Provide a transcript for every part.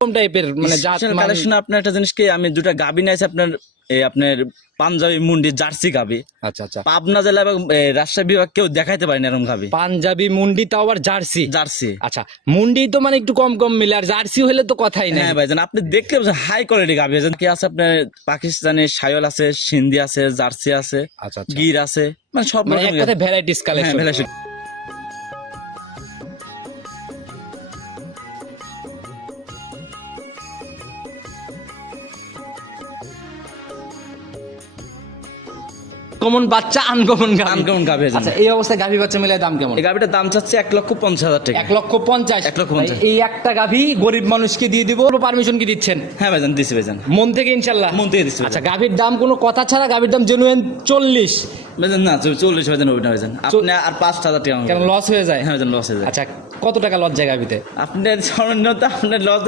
কোন টাইপের মানে জাত কালেকশন আপনার একটা জিনিস কি আমি দুটা গাবি নিয়েছি আপনার এই আপনার পাঞ্জাবি মুন্ডি জার্সি গাবি। আচ্ছা আচ্ছা। পাবনা জেলা এবং রাজশাহী বিভাগ কেউ দেখাইতে পারেনি এরকম গাবি। পাঞ্জাবি মুন্ডি তাও আবার জার্সি? জার্সি। আচ্ছা মুন্ডি তো মানে একটু কম কম মিলে আর জার্সি হলে তো কথাই নাই। ভাই ভাইজান আপনি দেখলে হাই কোয়ালিটি গাবি আছে। কি আছে আপনার পাকিস্তানি সায়ল আছে সিন্ধি আছে জার্সি আছে আচ্ছা আচ্ছা। গির আছে মানে সব মানে ভ্যারাইটিস হ্যাঁ, কালেকশন ভেলাসি। কমন বাচ্চা আনকমন গাভি। Uncommon গাভী আচ্ছা এই অবস্থায় গাভি বাচ্চা মিলে দাম কেমন? এই গাভিটার দাম চাচ্ছে এক লক্ষ পঞ্চাশ হাজার টাকা। এক লক্ষ পঞ্চাশ। এক লক্ষ পঞ্চাশ। এই একটা গাভি গরিব মানুষকে দিয়ে দিব পারমিশন কি দিচ্ছেন? হ্যাঁ ভাইজান দিছি ভাইজান। মন থেকে ইনশাল্লাহ। মন থেকে দিচ্ছি আচ্ছা গাভির দাম কোনো কথা ছাড়া গাভির দাম জেনুয়েন চল্লিশ। না চল্লিশ ভাইজান ওইটা ভাইজান আপনি আর পাঁচ হাজার টাকা কেন লস হয়ে যায়? হ্যাঁ লস হয়ে যায়। আচ্ছা কত টাকা লস যায় গাভিতে আপনার তো আপনার লস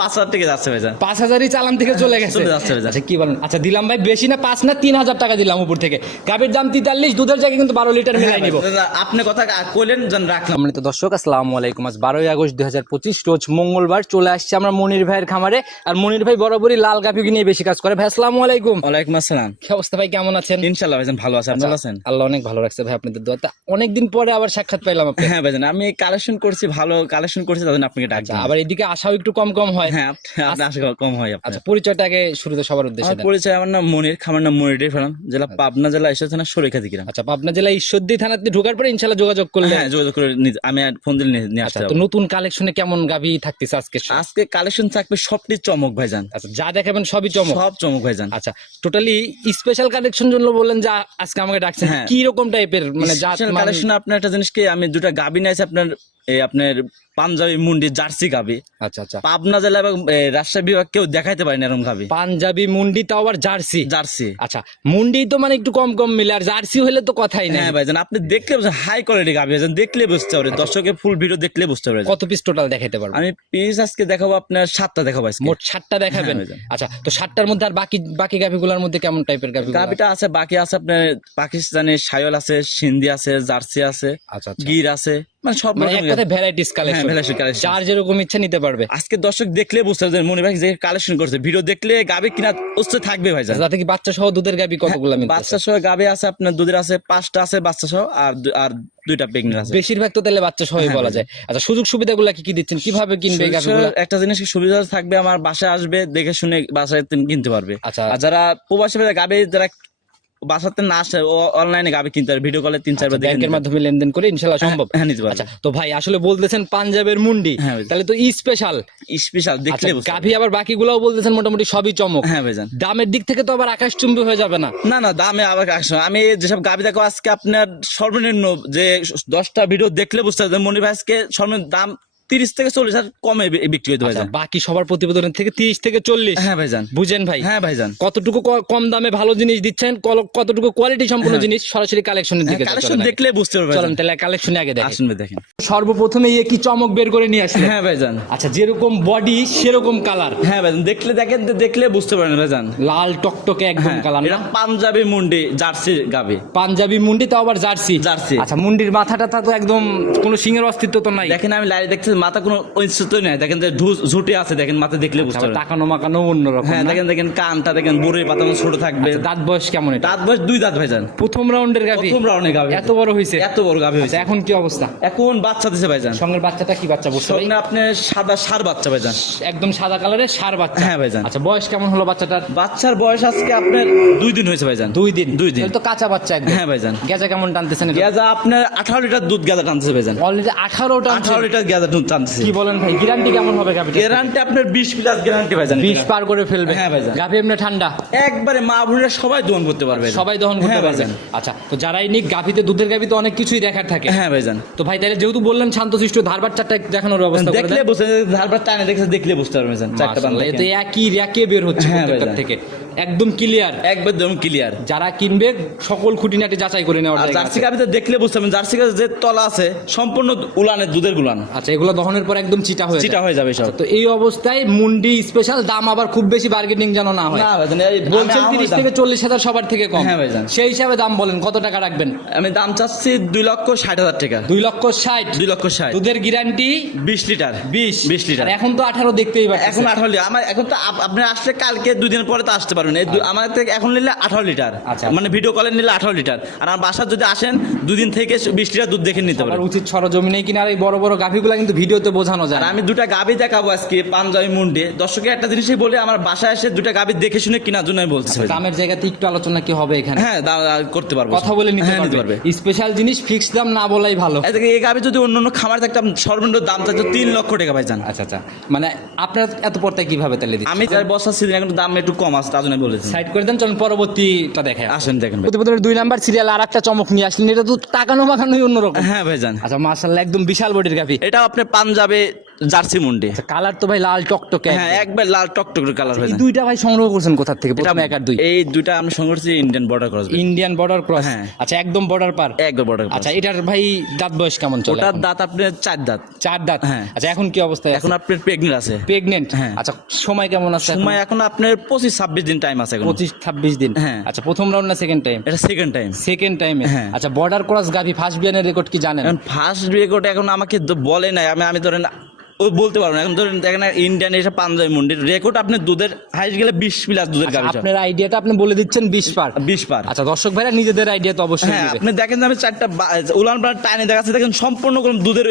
পাঁচ হাজার টাকা যাচ্ছে ভাইজান পাঁচ হাজারই চালান থেকে চলে গেছে। চলে যাচ্ছে আচ্ছা কি বলেন? আচ্ছা দিলাম ভাই বেশি না পাঁচ না তিন হাজার টাকা দিলাম উপর থেকে। গাভির দাম তেতাল্লিশ দুধের জায়গায় কিন্তু বারো লিটার মিলাই নিব। হ্যাঁ, আপনি কথা কইলেন যেন রাখলাম। সম্মানিত দর্শক আসসালামু আলাইকুম। আজ বারোই আগস্ট দুই হাজার পঁচিশ রোজ মঙ্গলবার চলে আসছি আমরা মনির ভাইয়ের খামারে। আর মনির ভাই বরাবরই লাল গাভি নিয়ে বেশি কাজ করে। ভাই আসসালামু আলাইকুম। ওয়ালাইকুম আসসালাম। কি অবস্থা ভাই কেমন আছেন? ইনশাল্লাহ ভাইজান ভালো আছে। আপনি ভালো আছেন? আল্লাহ অনেক ভালো রাখছে ভাই আপনাদের দোয়া তা অনেকদিন পরে আবার সাক্ষাৎ পাইলাম আপনি হ্যাঁ ভাইজান আমি কালেকশন করছি ভালো কালেকশন করছি তাদের আপনাকে ডাকছি আচ্ছা, আবার এদিকে আসাও একটু কম কম হয়। হ্যাঁ আশা কম হয় আচ্ছা পরিচয়টা শুরুতে সবার উদ্দেশ্যে পরিচয় আমার নাম মনির খামার নাম মনির ডে জেলা পাবনা জেলা এসে থানা সরিখা দিকে আচ্ছা পাবনা জেলা ঈশ্বরদী থানাতে ঢোকার পরে ইনশাল্লাহ যোগাযোগ করলে হ্যাঁ যোগাযোগ করে আমি ফোন দিলে নিয়ে- আচ্ছা আসতে তো নতুন কালেকশনে কেমন গাভি থাকতেছে আজকে আজকে কালেকশন থাকবে সবটি চমক ভাইজান। আচ্ছা যা দেখাবেন সবই চমক। সব চমক ভাইজান। আচ্ছা টোটালি স্পেশাল কালেকশন জন্য বললেন যে আজকে আমাকে ডাকছেন। হ্যাঁ। কি রকম টাইপের মানে জাত মানে কালেকশন আপনার একটা জিনিসকে আমি দুটো গাবিন আছে আপনার এই আপনার পাঞ্জাবি মুন্ডি জার্সি গাবি আচ্ছা আচ্ছা। পাবনা জেলা এবং রাজশাহী বিভাগ কেউ দেখাইতে পারেনি এরকম গাবি পাঞ্জাবি মুন্ডি তাও আবার জার্সি? জার্সি। আচ্ছা মুন্ডি তো মানে একটু কম কম মিলে আর জার্সি হলে তো কথাই নেই। হ্যাঁ ভাইজান আপনি দেখলে হাই কোয়ালিটি গাবি ভাইজান দেখলে বুঝতে পারে দর্শকের ফুল ভিডিও দেখলে বুঝতে পারে কত পিস টোটাল দেখাইতে পারব? আমি পিস আজকে দেখাবো আপনার সাতটা দেখাবো আজকে। মোট সাতটা দেখাবেন? হ্যাঁ, আচ্ছা তো সাতটার মধ্যে আর বাকি বাকি গাভিগুলোর মধ্যে কেমন টাইপের গাভি গাবিটা আছে বাকি আছে আপনার পাকিস্তানি সায়ল আছে সিন্ধি আছে জার্সি আছে আচ্ছা আচ্ছা। গির আছে। মানে সব মানে এক কথায় ভ্যারাইটিস কালেকশন হ্যাঁ, যার যেরকম ইচ্ছা নিতে পারবে। আজকে দর্শক দেখলে বুঝতে পারবে মনে ভাই যে কালেকশন করছে। ভিডিও দেখলে গাবি কিনা অবশ্যই থাকবে ভাই তাতে কি বাচ্চা সহ দুধের গাভি কতগুলো মিলতেছে? বাচ্চা সহ গাবি আছে আপনার দুধের আছে পাঁচটা আছে বাচ্চা সহ আর আর দুইটা প্রেগনেন্ট আছে। বেশিরভাগ তো তাহলে বাচ্চা সহই হ্যাঁ, বলা যায়। আচ্ছা সুযোগ সুবিধাগুলো কি কি দিচ্ছেন? কীভাবে কিনবে সুবিধা- একটা জিনিস সুবিধা থাকবে আমার বাসায় আসবে দেখে শুনে বাসায় কিনতে পারবে। আচ্ছা। আর যারা প্রবাসী গাবি যারা বাসাতে না আসে অনলাইনে গাবি কিনতে পারবে ভিডিও কলে তিন চারবার ব্যাংকের মাধ্যমে লেনদেন করে ইনশাল্লাহ সম্ভব। হ্যাঁ নিতে আচ্ছা তো ভাই আসলে বলতেছেন পাঞ্জাবের মুন্ডি। হ্যাঁ, তাহলে তো স্পেশাল স্পেশাল আচ্ছা দেখলে বুঝতে গাভি আবার বাকিগুলোও বলতেছেন মোটামুটি সবই চমক। হ্যাঁ ভাইজান। দামের দিক থেকে তো আবার আকাশ চুম্বি হয়ে যাবে না। না না দামে আবার আসো আমি যেসব গাবি দেখো আজকে আপনার সর্বনিম্ন যে দশটা ভিডিও দেখলে বুঝতে পারবেন। মনির ভাই আজকে সর্বনিম্ন দাম তিরিশ থেকে চল্লিশ হাজার কমে বিক্রি হতে আচ্ছা, ভাইজান বাকি সবার প্রতিবেদনের থেকে তিরিশ থেকে চল্লিশ। হ্যাঁ ভাইজান। বুঝেন ভাই। হ্যাঁ ভাইজান। কতটুকু কম দামে ভালো জিনিস দিচ্ছেন কতটুকু কোয়ালিটি সম্পূর্ণ জিনিস সরাসরি কালেকশনের দিকে কালেকশন। হ্যাঁ, দেখলে বুঝতে পারবে চলেন তাহলে কালেকশনে আগে দেখেন। আসুন দেখেন। সর্বপ্রথমে কি চমক বের করে নিয়ে আসলেন হ্যাঁ ভাইজান। আচ্ছা যেরকম বডি সেরকম কালার হ্যাঁ ভাইজান দেখলে দেখেন দেখলে বুঝতে পারেন ভাইজান। লাল টকটকে একদম হ্যাঁ কালার এটা পাঞ্জাবি মুন্ডি জার্সি গাবে পাঞ্জাবি মুন্ডি তাও আবার জার্সি। জার্সি। আচ্ছা মুন্ডির মাথাটা তো একদম কোনো সিংহের অস্তিত্ব তো নাই। দেখেন আমি লাইট দেখছি মাথা কোনো ঐশ্বর্য নেই। দেখেন যে ঝুটে আছে দেখেন মাথা দেখলে বুঝতে পারবেন। তাকানো মাকানো অন্যরকম হ্যাঁ দেখেন দেখেন কানটা দেখেন বুড়ি পাতা ছোট থাকবে। আচ্ছা, দাঁত বয়স কেমন এটা? দাঁত বয়স দুই দাঁত ভাইজান প্রথম রাউন্ডের গাভি? প্রথম রাউন্ডে গাবি এত বড় হইছে? এত বড় গাবি হয়েছে আচ্ছা এখন কি অবস্থা? এখন বাচ্চা দিছে ভাইজান সঙ্গের বাচ্চাটা কি বাচ্চা বুঝতে সঙ্গে আপনি সাদা সার বাচ্চা ভাইজান একদম সাদা কালারের সার বাচ্চা। হ্যাঁ ভাইজান। আচ্ছা বয়স কেমন হলো বাচ্চাটার বাচ্চার বয়স আজকে আপনার দুই দিন হয়েছে ভাইজান দুই দিন? দুই দিন। তো কাঁচা বাচ্চা একদম। হ্যাঁ ভাইজান গেজা কেমন টানতেছেন গেজা আপনার আঠারো লিটার দুধ গেজা টানছে ভাইজান অলরেডি আঠারোটা আঠারো লিটার গেজা দুধ। টানছে কি বলেন ভাই গ্যারান্টি কেমন হবে গাভিটা গ্যারান্টি আপনার বিশ প্লাস গ্যারান্টি ভাইজান বিষ পার করে ফেলবে। হ্যাঁ ভাইজান। গাভি এমনি ঠান্ডা। একবারে মা বোনেরা সবাই দোহন করতে পারবে সবাই দহন করতে হ্যাঁ পারবেন আচ্ছা তো যারাই নিক গাভিতে দুধের গাভিতে অনেক কিছুই দেখার থাকে। হ্যাঁ ভাইজান তো ভাই তাহলে যেহেতু বললেন শান্তশিষ্ট ধারবার চারটা দেখানোর ব্যবস্থা করে দেখলে। বুঝতে ধারবার টানে দেখে দেখলে বুঝতে পারবেন চারটা এতে একই র্যাকে বের হচ্ছে হ্যাঁ ভাইজান। থেকে। একদম ক্লিয়ার একবার ক্লিয়ার যারা কিনবে সকল খুঁটিনাটি যাচাই করে নেওয়ার জার্সি। গাভিতে দেখলে বুঝতে পারবেন জার্সি গাছ যে তলা আছে সম্পূর্ণ উলানের দুধের গুলান। আচ্ছা এগুলো দহনের পর একদম চিটা হয়ে চিটা হয়ে যাবে সব। তো এই অবস্থায় মুন্ডি স্পেশাল দাম আবার খুব বেশি বার্গেনিং যেন না হয়। এই বলছেন তিরিশ থেকে চল্লিশ হাজার সবার থেকে কম। হ্যাঁ ভাইজান। সেই হিসাবে দাম বলেন কত টাকা রাখবেন? আমি দাম চাচ্ছি দুই লক্ষ ষাট হাজার টাকা। দুই লক্ষ ষাট। দুই লক্ষ ষাট। দুধের গ্যারান্টি বিশ লিটার। বিশ। বিশ লিটার। এখন তো আঠারো দেখতেই পাচ্ছেন এখন আঠারো লিটার। আমার এখন তো আপ- আপনি আসলে কালকে দুই দিন পরে তো আসতে পারবেন। এই আমার থেকে এখন নিলে আঠারো লিটার। আচ্ছা। মানে ভিডিও কলে নিলে আঠারো লিটার। আর আমার বাসার যদি আসেন দুদিন থেকে বিশ লিটার দুধ দেখে নিতে আর পারবেন। উচিত সরজমিনে কিনা। আর এই বড় বড় গাভিগুলা কিন্তু ভিডিওতে বোঝানো যায় আর আমি দুটা গাবি দেখাবো আজকে পাঞ্জাবি মুন্ডে। দর্শকের একটা জিনিসই বলে আমার বাসায় এসে দুটা গাবি দেখে শুনে কেনার জন্য আমি বলতেছি। ভাই। দামের জায়গাতে একটু আলোচনা কি হবে এখানে? হ্যাঁ করতে পারব। কথা বলে নিতে হ্যাঁ, পারবে। স্পেশাল জিনিস ফিক্সড দাম না বলাই ভালো। এই গাবি যদি অন্য অন্য খামার থাকতাম সর্বনিম্ন দাম চাইতো তিন লক্ষ টাকা ভাই যান আচ্ছা আচ্ছা। মানে আপনার এত পর্দায় কীভাবে তাহলে আমি যার বছর সিজন এখন দাম একটু কম আছে তার জন্য বলেছি। সাইড করে দেন চলুন পরবর্তীটা দেখে আসেন দেখেন। প্রতিবেদনের দুই নাম্বার সিরিয়াল আর একটা চমক নিয়ে আসলেন এটা তো টাকানো মাখানোই অন্যরকম। হ্যাঁ ভাই যান আচ্ছা মার্শাল্লাহ একদম বিশাল বডির গাভি এটা আপনি পাঞ্জাবে জার্সি মুন্ডি। কালার তো ভাই লাল টকটকে হ্যাঁ একবার লাল টকটকের কালার হয়ে যায়। দুইটা ভাই সংগ্রহ করছেন কোথা থেকে? প্রথম এক আর দুই। এই দুইটা আমি সংগ্রহ করছি Indian border cross Indian border cross হ্যাঁ। আচ্ছা একদম বর্ডার পার? একদম বর্ডার আচ্ছা এটার ভাই দাঁত বয়স কেমন চলে ওটার দাঁত আপনার চার দাঁত। চার দাঁত? হ্যাঁ। আচ্ছা এখন কি অবস্থা এখন আপনার প্রেগনেন্ট আছে। প্রেগনেন্ট হ্যাঁ। আচ্ছা সময় কেমন আছে? সময় এখন আপনার পঁচিশ ছাব্বিশ দিন টাইম আছে এখন। পঁচিশ ছাব্বিশ দিন? হ্যাঁ। আচ্ছা প্রথম রাউন্ড না সেকেন্ড টাইম এটা সেকেন্ড টাইম সেকেন্ড টাইমে হ্যাঁ। আচ্ছা বর্ডার ক্রস গাভি ফার্স্ট বিয়ানের রেকর্ড কি জানেন? ফার্স্ট রেকর্ড এখন আমাকে বলে নাই। আমি আমি ধরেন বলতে পারব না। এখন ধরেন দেখেন ইন্ডিয়ান এসে পাঞ্জাবি মুন্ডির রেকর্ড আপনি দুধের হাইস্ট গেলে বিশ প্লাস দুধের গাড়ি আপনার আইডিয়াটা আপনি বলে দিচ্ছেন বিশ পার। বিশ পার। আচ্ছা দর্শক ভাইরা নিজেদের আইডিয়া তো অবশ্যই হ্যাঁ আপনি দেখেন আমি চারটা উলান পালান টাইনে দেখাচ্ছি দেখেন সম্পূর্ণ কোনো দুধের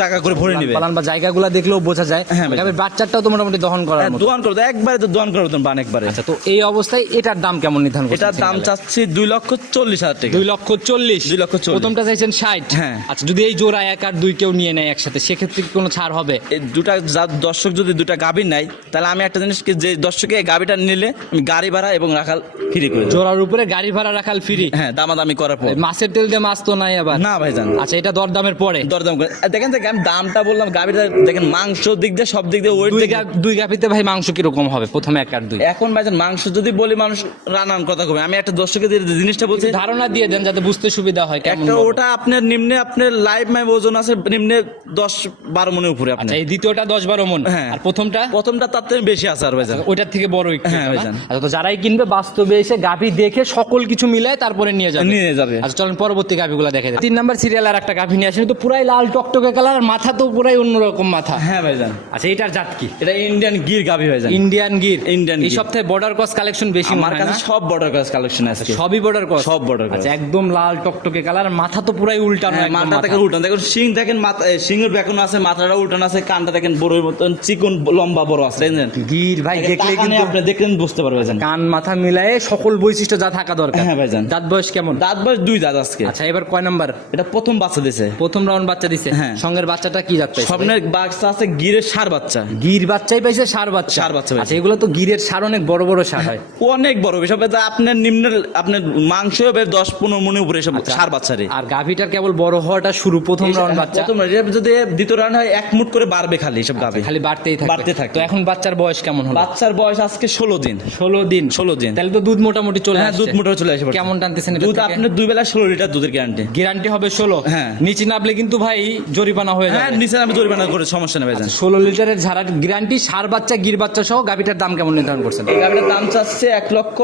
জায়গা করে ভরে নিবে। পালান বা জায়গাগুলো দেখলেও বোঝা যায়। হ্যাঁ। বাচ্চাটাও তো মোটামুটি দহন করার হ্যাঁ, মতো। দোয়ান করো একবারে তো দোয়ান করো তো বান একবারে। আচ্ছা তো এই অবস্থায় এটার দাম কেমন নির্ধারণ এটার দাম? চাচ্ছি দুই লক্ষ চল্লিশ হাজার টাকা। দুই লক্ষ চল্লিশ। দুই লক্ষ চল্লিশ। প্রথমটা চাইছেন ষাট। হ্যাঁ। আচ্ছা যদি এই জোড়া এক আর দুই কেউ নিয়ে নেয় একসাথে সেক্ষেত্রে কি কোনো ছাড় হবে? এই দুটা যা- দর্শক যদি দুটা গাভী নেয় তাহলে আমি একটা জিনিস যে দর্শকে গাভীটা নিলে আমি গাড়ি ভাড়া এবং রাখাল ফ্রি করে। জোড়ার উপরে গাড়ি ভাড়া রাখাল ফ্রি হ্যাঁ দামাদামি করার পর। মাছের তেল দিয়ে মাছ তো নাই আবার? না ভাইজান। আচ্ছা এটা দরদামের পরে? দরদাম করে দেখেন দেখেন আমি দামটা বললাম গাভীটা দেখেন মাংস দিক দিয়ে সব দিক দিয়ে ওয়েট দুই গাভিতে ভাই মাংস কীরকম হবে? প্রথমে এক আর দুই। এখন ভাইজান মাংস যদি বলি মানুষ রান্নার কথা কবে? আমি একটা দর্শকের যে জিনিসটা বলছি ধারণা দিয়ে দেন যাতে বুঝতে সুবিধা হয় একটা ওটা আপনার নিম্নে আপনার লাইভ মাই ওজন আছে নিম্নে দশ বারো মনের উপরে। আচ্ছা এই দ্বিতীয়টা দশ বারো মন। হ্যাঁ। আর প্রথমটা? প্রথমটা তার থেকে বেশি আছে আর ভাইজান ওইটার থেকে বড় একটু হ্যাঁ, ভাইজান। আচ্ছা তো যারাই কিনবে বাস্তবে এসে গাভি দেখে সকল কিছু মিলায় তারপরে নিয়ে যাবে। নিয়ে যাবে। আচ্ছা চলেন পরবর্তী গাভিগুলো দেখে। তিন নাম্বার সিরিয়াল আর একটা গাভি নিয়ে আসেন তো পুরাই লাল টকটকে কালার আর মাথা তো পুরাই অন্যরকম মাথা। হ্যাঁ ভাইজান। আচ্ছা এটার জাত কি? এটা ইন্ডিয়ান গির গাভী ভাইজান। ইন্ডিয়ান গির। Indian এই সপ্তাহে বর্ডার ক্রস কালেকশন বেশি আমার কাছে সব বর্ডার ক্রস কালেকশন আছে। সবই বর্ডার ক্রস সব border cross। আচ্ছা একদম লাল টকটকে কালার মাথা তো পুরাই উল্টানো হ্যাঁ, মাথা। থেকে উল্টান। দেখুন সিং দেখেন মাথা সিংহের বেকন আছে মাথাটা উল্টান আছে কানটা দেখেন বড়ের মতন চিকন লম্বা বড় আছে গির ভাই দেখলে কিন্তু আপনি দেখলেন বুঝতে পারবেন কান মাথা মিলায়ে সকল বৈশিষ্ট্য যা থাকা দরকার। হ্যাঁ ভাইজান। দাঁত বয়স কেমন? দাঁত বয়স দুই দাঁত আজকে। আচ্ছা এবার কয় নাম্বার? এটা প্রথম বাচ্চা দিছে। প্রথম রাউন্ড বাচ্চা দিছে। হ্যাঁ। সঙ্গের বাচ্চাটা কি জাত পাইছে? স্বপ্নের বাচ্চা আছে গিরের সার বাচ্চা। গির বাচ্চাই পাইছে সার বাচ্চা। ষাঁড় বাচ্চা আচ্ছা এগুলো তো গিরের সার অনেক বড় বড় সার হয়। অনেক বড় এসব যা আপনার নিম্নের আপনার মাংস হবে দশ পনেরো মনে উপরে এসব সার বাচ্চারে আর গাভিটার কেবল বড় হওয়াটা শুরু প্রথম রাউন্ড বাচ্চা। প্রথম যদি দ্বিতীয় রাউন্ড হয় এক মুট করে বাড়বে খালি এসব গাভী। খালি বাড়তেই থাকে বাড়তে থাকে। তো এখন বাচ্চার বয়স কেমন হলো? বাচ্চার বয়স আজকে ষোলো দিন। ষোলো দিন। ষোলো দিন। তাহলে তো দুধ মোটামুটি চলে হ্যাঁ দুধ মোটা চলে আসে কেমন টানতেছেন দুধ? আপনার দুই বেলা ষোলো লিটার দুধের গ্যারান্টি গ্যারান্টি হবে ষোলো। হ্যাঁ। নিচে নামলে কিন্তু ভাই জরিমানা হয়ে হ্যাঁ যাবে নিচে আমি জরিমানা করে সমস্যা নেবে যান ষোলো লিটারের ঝাড়া গ্যারান্টি সার বাচ্চা গির বাচ্চা সহ গাভিটার দাম কেমন নির্ধারণ করছেন? এই গাভিটার দাম চাচ্ছে এক লক্ষ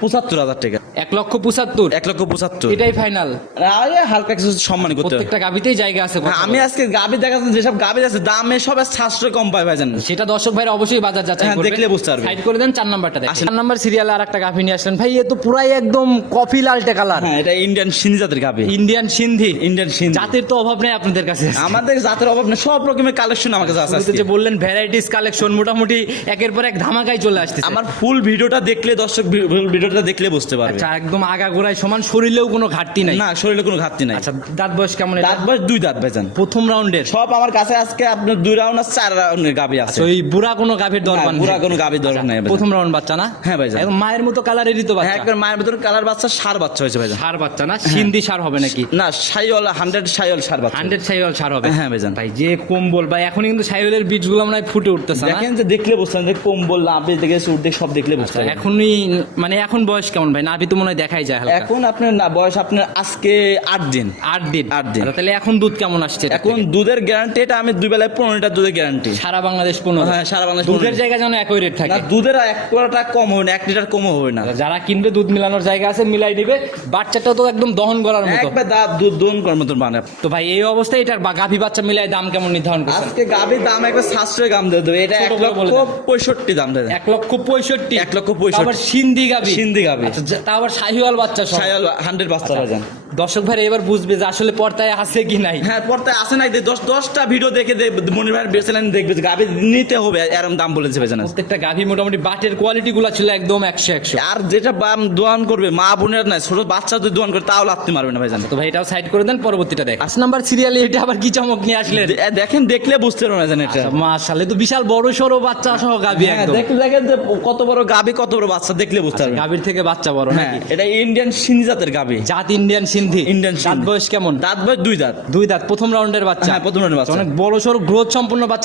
পঁচাত্তর হাজার টাকা। এক লক্ষ পঁচাত্তর? এক লক্ষ পঁচাত্তর। এটাই ফাইনাল আরে হালকা কিছু সম্মান করতে হবে। প্রত্যেকটা গাভিতেই জায়গা আছে হ্যাঁ, আমি আজকে দেখাচ্ছি যেসব গাভি আছে দামে সব সাশ্রয় কম পায় সেটা দর্শক ভাইরা অবশ্যই বাজার যাচাই হ্যাঁ, করবে। দেখলে বুঝতে পারবে। সাইড করে দেন চার নাম্বারটা আসেন। চার নাম্বার সিরিয়ালে আর একটা গাভি নিয়ে আসলেন। ভাই এ তো পুরাই একদম কফি লালটে কালার হ্যাঁ এটা ইন্ডিয়ান সিন্ধি জাতের গাভি। ইন্ডিয়ান সিন্ধি। ইন্ডিয়ান সিন্ধি। জাতের তো অভাব নেই আপনাদের কাছে। আমাদের জাতের অভাব নেই সব রকমের কালেকশন আমার কাছে আছে। শুরুতে আজকে। যে বললেন ভ্যারাইটিস কালেকশন মোটামুটি একের পর এক ধামাকায় চলে আসতেছে। আমার ফুল ভিডিওটা দেখলে দর্শক ভি- ভিডিওটা দেখলে বুঝতে পারবে। আচ্ছা একদম আগা গোড়ায় সমান শরীরেও কোনো ঘাটতি নাই? না শরীরে কোনো ঘাটতি নাই। আচ্ছা দাঁত বয়স কেমন দাঁত বয়স দুই দাঁত ভাইজান। প্রথম রাউন্ডের? সব আমার কাছে আজকে আপনার দুই রাউন্ড আর চার রাউন্ডের গাভি আছে। ওই বুড়া কোনো গাভীর দরকার না, বুড়া কোনো গাভীর দরকার নাই প্রথম রাউন্ড বাচ্চা না? হ্যাঁ ভাইজান। একদম মায়ের মতো কালারেরই তো হ্যাঁ বাচ্চা একবার মায়ের ভিতরে কালার বাচ্চা সার বাচ্চা হয়েছে ভাইজান। সার বাচ্চা না? সিন্ধি সার হবে নাকি? না সাইওয়াল হান্ড্রেড সাইওয়াল সার বাচ্চা। হান্ড্রেড সাইওয়াল সার হবে। হ্যাঁ ভাইজান। ভাই যে কম্বল ভাই এখন কিন্তু সাইওয়ালের বীজগুলো মনে হয় ফুটে উঠতেছে না? দেখেন যে দেখলে বুঝছেন যে কম্বল নাপে থেকে সুর দেখে সব দেখলে বুঝতে আচ্ছা, এখনই মানে এখন এখন বয়স কেমন ভাই? নাভি তো মনে হয় দেখাই যায় হালকা। এখন আপনার না বয়স আপনার আজকে আট দিন। আট দিন? আট দিন। আচ্ছা, তাহলে এখন দুধ কেমন আসছে এটা এখন থেকে? দুধের গ্যারান্টি এটা আমি দুই বেলায় পনেরো লিটার দুধের গ্যারান্টি সারা বাংলাদেশ পনেরো? হ্যাঁ, সারা বাংলাদেশ দুধের 15 জায়গা যেন একই রেট থাকে। দুধের এক কোয়াটা কম হবে না এক লিটার কমও হবে না। যারা কিনবে দুধ মিলানোর জায়গা আছে মিলাই দিবে। বাচ্চাটা তো একদম দহন করার মতো। একবার দাঁত দুধ দোন করার মতন বানায়। তো ভাই এই অবস্থায় এটার বা- গাভী বাচ্চা মিলাই দাম কেমন নির্ধারণ করছেন? আজকে গাভীর দাম একবার সাতশো গ্রাম দিয়ে দেবে। এটা ছোট এক করে লক্ষ বলে দেন। পঁয়ষট্টি দাম দেবে এক লক্ষ পঁয়ষট্টি। এক লক্ষ পঁয়ষট্টি। আবার সিন্ধি গাভী। সিন্ধি গাবে তা আবার শাহিওয়াল বাচ্চা শাহিওয়াল হান্ড্রেড বাচ্চা বাজান দর্শক ভাই এবার বুঝবে যে আসলে পর্দায় আছে কি নাই। হ্যাঁ পর্দায় আসে নাই। দশ দশটা ভিডিও দেখে মনির ভাই বেসেলেন দেখবে গাভী নিতে হবে এরম দাম বলেছে বেজান প্রত্যেকটা গাভী মোটামুটি বাটের কোয়ালিটি গুলা ছিল একদম একশো একশো। আর যেটা বাম দোয়ান করবে মা বোনের নাই ছোট বাচ্চা যদি দোয়ান করে তাও লাত্তি মারবে না ভাইজান তো ভাই এটাও সাইড করে দেন পরবর্তীটা দেখ। পাঁচ নাম্বার সিরিয়ালে এটা আবার কি চমক নিয়ে আসলে দেখেন দেখলে বুঝতে পারবেন জানেন এটা। মাশাআল্লাহ এ তো বিশাল বড় সড়ো বাচ্চা সহ গাভী হ্যাঁ, একদম। দেখলে দেখেন যে কত বড় গাভী কত বড় বাচ্চা দেখলে বুঝতে পারবেন। গাভীর থেকে বাচ্চা বড় হ্যাঁ নাকি? এটা ইন্ডিয়ান সিন্ধি জাতের গাভী। জাত ইন্ডিয়ান সিন্ধি ইন্ডিয়ান দাঁত বয়স কেমন? দাঁত বয়স দুই দাঁত। দুই দাঁত প্রথম রাউন্ডের বাচ্চা। হ্যাঁ, প্রথম রাউন্ডের বাচ্চা। অনেক বড় সড়ো গ্রোথ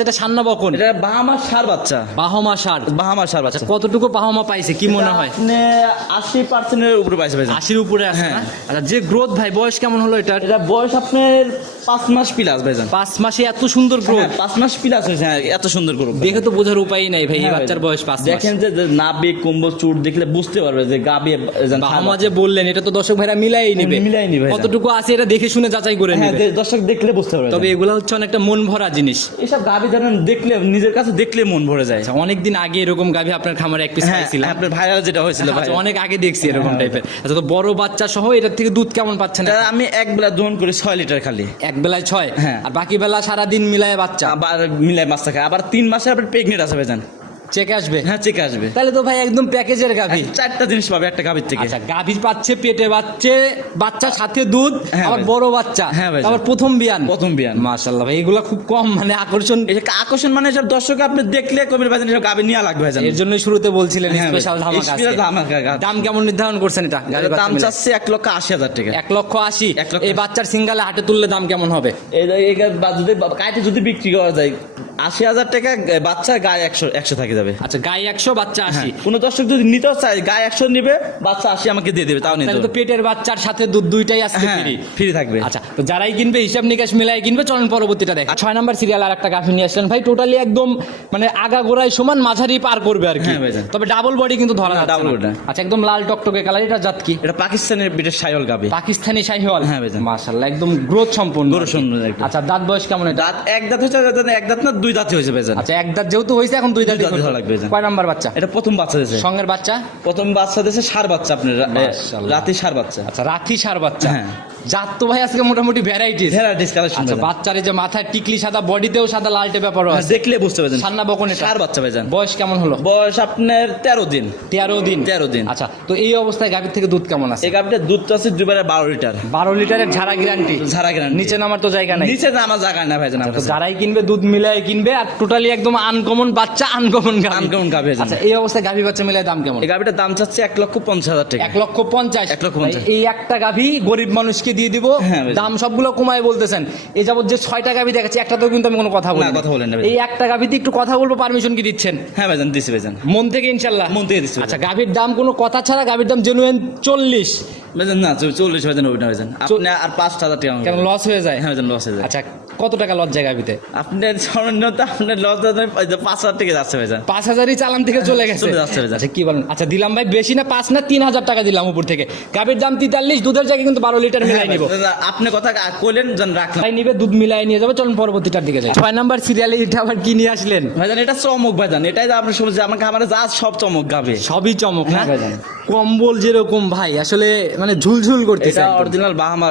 এটা সান্না বকন। এটা বাহামার সার বাচ্চা। বাহমা সার। বাহামার সার বাচ্চা। কতটুকু বাহমা পাইছে কি মনে হয়? আশি পার্সেন্টের উপরে পাইছে ভাইজান। আশির উপরে আছে হ্যাঁ। আচ্ছা যে গ্রোথ ভাই বয়স কেমন হলো এটার? এটা বয়স আপনার পাঁচ মাস প্লাস ভাইজান। পাঁচ মাসে এত সুন্দর গ্রোথ। হ্যাঁ, পাঁচ মাস প্লাস হয়েছে হ্যাঁ, এত সুন্দর করুক দেখে তো বোঝার উপায় নাই ভাই এই বাচ্চার বয়স পাঁচ দেখেন যে যে নাবি কুম্ভ চুট দেখলে বুঝতে পারবে যে গাবি বাহমা যে বললেন এটা তো দর্শক ভাইরা মিলাই নিবে। মিলাই ভাইজান। কতটুকু আছে এটা দেখে শুনে যাচাই করে হ্যাঁ নিবে। দর্শক দেখলে বুঝতে পারবে তবে এগুলো হচ্ছে অনেকটা মন ভরা জিনিস। এসব গাবি ধরেন দেখলে নিজের কাছে দেখলে মন ভরে যায়। আচ্ছা অনেকদিন আগে এরকম গাভী আপনার খামারে এক পিস হ্যাঁ পাইছিলাম। আপনার ভাইরাল যেটা হয়েছিল ভাই আচ্ছা, অনেক আগে দেখছি এরকম হ্যাঁ, টাইপের আচ্ছা তো বড় বাচ্চা সহ এটার থেকে দুধ কেমন পাচ্ছেন আমি এক বেলা দোহন করি ছয় লিটার খালি। এক বেলায় ছয়? হ্যাঁ। আর বাকি বেলা সারা দিন মিলায় বাচ্চা? আবার মিলাই মাছটা খায়। আবার তিন মাসে আপনার প্রেগনেন্ট আছে ভাইজান। চেকে আসবে? হ্যাঁ চেকে আসবে। তাহলে তো ভাই একদম প্যাকেজের গাভী। চারটা জিনিস পাবে একটা গাভীর থেকে। আচ্ছা গাভীর পাচ্ছে পেটে বাচ্চে বাচ্চা সাথে দুধ হ্যাঁ আবার বড় বাচ্চা হ্যাঁ ভাই। আবার প্রথম বিয়ান। প্রথম বিয়ান। মাশাল্লাহ ভাই এগুলা খুব কম মানে আকর্ষণ। আকর্ষণ মানে সব দর্শক আপনি দেখলে কবির ভাইজান এসব গাভী নিয়ে লাগবে ভাইজান। এর জন্যই শুরুতে বলছিলেন হ্যাঁ স্পেশাল ধামাকা আজকে। ধামাকা। দাম কেমন নির্ধারণ করছেন এটা? দাম চাচ্ছে এক লক্ষ আশি হাজার টাকা। এক লক্ষ আশি। এক লক্ষ এই বাচ্চার সিঙ্গালে হাটে তুললে দাম কেমন হবে? এই যদি বা- যদি বিক্রি করা যায় আশি হাজার টাকা বাচ্চার গায়ে একশো একশো থাকে যাবে। আচ্ছা গায়ে একশো বাচ্চা আশি। হ্যাঁ, কোনো দর্শক যদি নিতেও চায় গায়ে একশো নিবে বাচ্চা আশি আমাকে দিয়ে দেবে তাও নিতে তো পেটের বাচ্চার সাথে দুধ দুইটাই হ্যাঁ ফ্রি ফ্রি থাকবে। আচ্ছা তো যারাই কিনবে হিসাব নিকাশ মিলাই কিনবে চলুন পরবর্তীটা দেখ। ছয় নাম্বার সিরিয়াল আর একটা গাভী নিয়ে আসলেন। ভাই টোটালি একদম মানে আগা গোড়ায় সমান মাঝারি পার করবে আর কি। হ্যাঁ। তবে ডাবল বডি কিন্তু ধরা হ্যাঁ, যাচ্ছে না। body। আচ্ছা একদম লাল টকটকে কালার এটা জাত কি? এটা পাকিস্তানের বিটের সাইল গাবে। পাকিস্তানি শাহিওয়াল? হ্যাঁ। মাশাআল্লাহ একদম গ্রোথ সম্পূর্ণ গরু সুন্দর একদম। আচ্ছা দাঁত বয়স কেমন দাঁত এক দাঁত হয়েছে এক দাঁত না দুই দাঁত হয়েছে ভাইজান। আচ্ছা এক দাঁত যেহেতু হয়েছে এখন দুই দাঁত দুই ধরা লাগবে। কয় নাম্বার বাচ্চা? এটা প্রথম বাচ্চা দিয়েছে। সঙ্গের বাচ্চা? প্রথম বাচ্চা দিয়েছে সার বাচ্চা আপনার। রাতে সার বাচ্চা। আচ্ছা রাতি সার বাচ্চা। হ্যাঁ। জাত তো ভাই আজকে মোটামুটি ভ্যারাইটিস ভ্যারাইটিস কালেকশন আচ্ছা বাচ্চার যে মাথায় টিকলি সাদা বডিতেও সাদা লালটে ব্যাপারও আছে। দেখলে বুঝতে পারছেন। সান্না বকন সার বাচ্চা ভাইজান। বয়স কেমন হলো? বয়স আপনার তেরো দিন। তেরো দিন? তেরো দিন। আচ্ছা তো এই অবস্থায় গাভীর থেকে দুধ কেমন আছে? এই দুধ তো আছে দুবারে বারো লিটার। বারো লিটারের ঝাড়া গ্যারান্টি ঝাড়া গ্রান্ড নিচে নামার তো জায়গা নাই। নিচে নামা জায়গা না ভাইজান তো যারাই কিনবে দুধ মিলাই কিনবে আর টোটালি একদম আনকমন বাচ্চা আনকমন গাভী। গাভী আচ্ছা এই অবস্থায় গাভী বাচ্চা মিলাই দাম কেমন? এই গাভীটার দাম চাচ্ছে এক লক্ষ পঞ্চাশ হাজার টাকা। এক লক্ষ পঞ্চাশ। এক লক্ষ পঞ্চাশ। এই একটা গাভী গরিব মানুষকে দিয়ে দিব? হ্যাঁ, দাম সবগুলো কমায় বলতেছেন। এই যাবত যে ছয়টা গাভী দেখাচ্ছি একটাতেও কিন্তু আমি কোনো কথা বলি কথা বলেন ভাই। এই একটা গাভীতে একটু কথা বলব পারমিশন কি দিচ্ছেন? হ্যাঁ ভাইজান দিছি ভাইজান। মন থেকে ইনশাল্লাহ মন থেকে দিচ্ছি আচ্ছা। গাভীর দাম কোনো কথা ছাড়া গাভীর দাম জেনুয়েন চল্লিশ। না চল্লিশ আপনি আর পাঁচ হাজার টাকা কেন লস হয়ে যায়? হ্যাঁ লস হয়ে যায়। আচ্ছা কত টাকা লস যায় গাভীতে? আপনার সর্বনিম্ন তো আপনার লস পাঁচ হাজার টাকা যাচ্ছে ভাইজান। পাঁচ হাজারই চালান থেকে চলে গেছে। আচ্ছা কি বলেন? আচ্ছা দিলাম ভাই বেশি না পাঁচ না তিন হাজার টাকা দিলাম উপর থেকে। গাভীর দাম তেতাল্লিশ দুধের জায়গায় কিন্তু বারো লিটার মিলাই নিব। হ্যাঁ, আপনি কথা কইলেন যেন রাখলাম। ভাই নিবে দুধ মিলাই নিয়ে যাবে চলুন পরবর্তীটার দিকে যাই। ছয় নাম্বার সিরিয়ালে এটা আবার কি নিয়ে আসলেন? ভাইজান এটা চমক ভাইজান। এটাই তো আপনি আমার যা সব চমক গাবে। সবই চমক না? হ্যাঁ? ভাইজান। কম্বল যেরকম ভাই আসলে মানে ঝুলঝুল করতেছে এটা অরিজিনাল বাহামা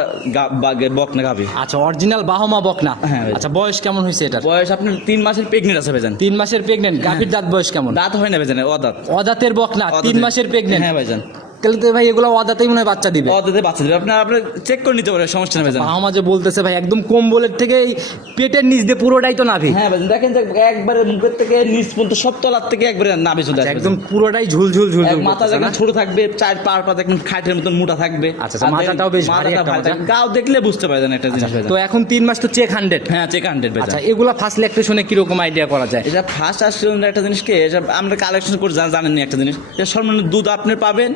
বকনা গাবে। আচ্ছা অরিজিনাল বাহমা বকনা। হ্যাঁ, আচ্ছা বয়স কেমন হয়েছে এটা বয়স আপনার তিন মাসের প্রেগনেন্ট আছে ভাইজান। তিন মাসের প্রেগনেন্ট গাভীর দাঁত বয়স কেমন? দাঁত হয় না ভাইজান অদাঁত। অদাতের বকনা তিন মাসের প্রেগনেন্ট হ্যাঁ ভাইজান। তাহলে তো ভাই এগুলো অদাতেই মনে হয় বাচ্চা দিবে। অদাঁতে বাচ্চা দেবে। আপনার আপনার চেক করে নিতে পারেন সমস্যা নেই ভাইজান বাহমা যে বলতেছে ভাই একদম কম্বলের থেকে এই পেটের নিচ দিয়ে পুরোটাই তো নাভি। হ্যাঁ ভাইজান দেখেন একবারে মুখের থেকে নিচ পর্যন্ত সব তলার থেকে একবারে নামে চলে আসবে। একদম পুরোটাই ঝুলঝুল ঝুলঝুল মাথা দেখেন ছোট থাকবে চার পার পা দেখেন খাইটের মতন মোটা থাকবে। আচ্ছা, আচ্ছা, মাথাটাও বেশ ভারী একটা মাথা। গাও দেখলে বুঝতে পারবেন একটা জিনিস তো এখন তিন মাস তো চেক হান্ড্রেড হ্যাঁ চেক হান্ড্রেড আচ্ছা এগুলা ফার্স্ট ল্যাকটেশনে কীরকম আইডিয়া করা যায়? এটা ফার্স্ট আসলে একটা জিনিস কি আমরা কালেকশন করে জানেন নি একটা জিনিস। এটা সর্বনিম্ন দুধ আপনি পাবেন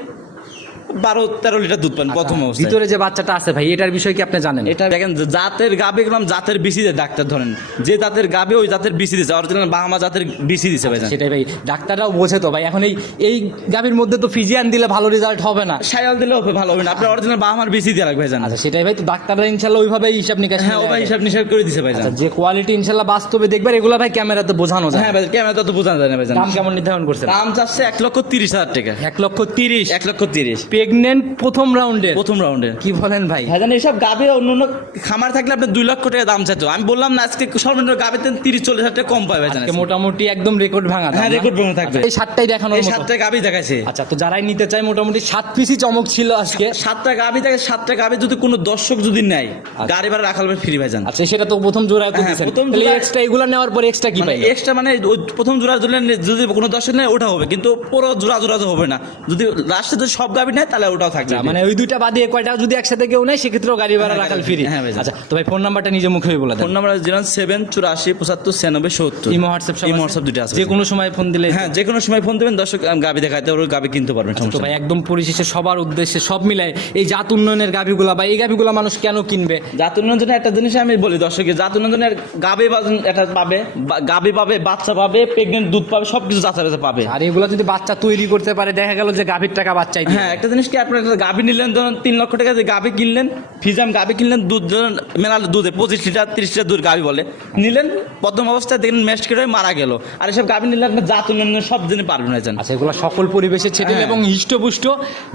বারো তেরো লিটার দুধ পান প্রথম অবস্থায়। ভিতরে যে বাচ্চাটা আছে ভাই এটার বিষয়ে কি আপনি জানেন? এটা দেখেন জাতের গাবে গেলাম জাতের বিসি দেয় ডাক্তার ধরেন। যে জাতের গাবে ওই জাতের বিসি দিছে অরিজিনাল বাহামা জাতের বিসি দিছে ভাইজান সেটাই ভাই ডাক্তাররাও বোঝে তো ভাই এখন এই এই গাভীর মধ্যে তো ফিজিয়ান দিলে ভালো রেজাল্ট হবে না। সায়াল দিলেও ভালো হবে না। আপনার অরিজিনাল বাহামার বিসি দিয়ে রাখবে ভাইজান আচ্ছা সেটাই ভাই তো ডাক্তাররা ইনশাল্লাহ ওইভাবে হিসাব নিকাশ হ্যাঁ ও ভাই হিসাব নিসাব করে দিছে ভাইজান আচ্ছা, যে কোয়ালিটি ইনশাল্লাহ বাস্তবে দেখবেন এগুলো ভাই ক্যামেরাতে বোঝানো যায়। হ্যাঁ ভাই ক্যামেরা তো বোঝানো যায় না ভাইজান দাম কেমন নির্ধারণ করছেন? দাম চাচ্ছে এক লক্ষ তিরিশ হাজার টাকা। এক লক্ষ তিরিশ। এক লক্ষ তিরিশ। প্রেগনেন্ট প্রথম রাউন্ডে প্রথম রাউন্ডে কি বলেন ভাই? ভাইজান এইসব গাবে অন্য অন্য খামার থাকলে আপনি দুই লক্ষ টাকা দাম চাইতো। আমি বললাম না আজকে সর্বনিম্ন গাবেতে তিরিশ চল্লিশ হাজার টাকা কম পাবে ভাইজান আজকে মোটামুটি একদম রেকর্ড ভাঙা হ্যাঁ, record ভাঙা থাকবে। আচ্ছা, এই সাতটাই দেখানোর এই সাতটা গাবি দেখাইছে। আচ্ছা তো যারাই নিতে চায় মোটামুটি সাত পিসই চমক ছিল আজকে। সাতটা গাবি থাকে সাতটা গাবি যদি কোনো দর্শক যদি নেয় গাড়ি ভাড়া রাখা হবে ফ্রি ভাইজান আচ্ছা সেটা তো প্রথম জোড়ায় তো হ্যাঁ, দিয়েছেন প্রথম এক্সট্রা এগুলো নেওয়ার পরে এক্সট্রা কি পাই এক্সট্রা মানে ওই প্রথম জোড়া জোড়া যদি কোনো দর্শক নেয় ওটা হবে। কিন্তু পুরো জোড়া জোড়া তো হবে না। যদি লাস্টে যদি সব গাবি নেয় তাহলে ওটাও থাকবে মানে ওই দুইটা বাদে কয়টা যদি একসাথে কেউ নেয় সেক্ষেত্রেও গাড়ি ভাড়া হ্যাঁ, রাখাল ফ্রি হ্যাঁ, আচ্ছা তো ভাই ফোন নাম্বারটা নিজে মুখে বলে ফোন নাম্বার জিরো সেভেন চুরাশি পঁচাত্তর ছিয়ানব্বই সত্তর। ইমো হোয়াটসঅ্যাপ ইমো হোয়াটসঅ্যাপ দুটো আছে যে কোনো সময় ফোন দিলে হ্যাঁ যে কোনো সময় ফোন দেবেন দর্শক গাবি দেখাইতে ওর গাবি কিনতে পারবেন তো ভাই একদম পরিশেষে সবার উদ্দেশ্যে সব মিলায় এই জাত উন্নয়নের গাভিগুলা বা এই গাভিগুলা মানুষ কেন কিনবে? জাত উন্নয়নের জন্য একটা জিনিস আমি বলি দর্শকে জাত উন্নয়নের গাবে একটা পাবে গাবে পাবে বাচ্চা পাবে প্রেগনেন্ট দুধ পাবে সবকিছু যাচাই বাছাই পাবে। আর এগুলা যদি বাচ্চা তৈরি করতে পারে দেখা গেল যে গাভীর টাকা বাচ্চাই হ্যাঁ একটা জিনিস কি আপনার একটা গাভি নিলেন ধরুন তিন লক্ষ টাকা দিয়ে গাভি কিনলেন ফিজাম গাভি কিনলেন দুধ ধরুন মেলা দুধে পঁচিশ লিটার তিরিশ লিটার দুধ গাভি বলে নিলেন প্রথম অবস্থায় দেখলেন মেস্ট করে মারা গেল। আর এসব গাভি নিলে আপনার জাত উন্নয়ন সব দিনে পারবেন না জান আচ্ছা এগুলো সকল পরিবেশে ছেটে হ্যাঁ। এবং হিষ্টপুষ্ট।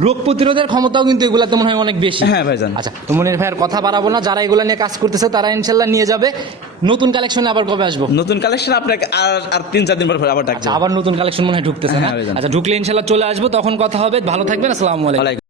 রোগ প্রতিরোধের ক্ষমতাও কিন্তু এগুলা তো মনে হয় অনেক বেশি। হ্যাঁ ভাইজান। আচ্ছা তো মনির ভাইয়ের কথা বাড়াবো না যারা এগুলো নিয়ে কাজ করতেছে তারা ইনশাল্লাহ নিয়ে যাবে। নতুন কালেকশনে আবার কবে আসব? নতুন কালেকশন আপনাকে আর আর তিন চার দিন পর আবার ডাকছে আচ্ছা, আবার নতুন কালেকশন মনে হয় ঢুকতেছে না? হ্যাঁ। আচ্ছা ঢুকলে ইনশাল্লাহ চলে আসব তখন কথা হবে। ভালো থাকবেন আসসালামু আলাইকুম ওয়ালাইকুম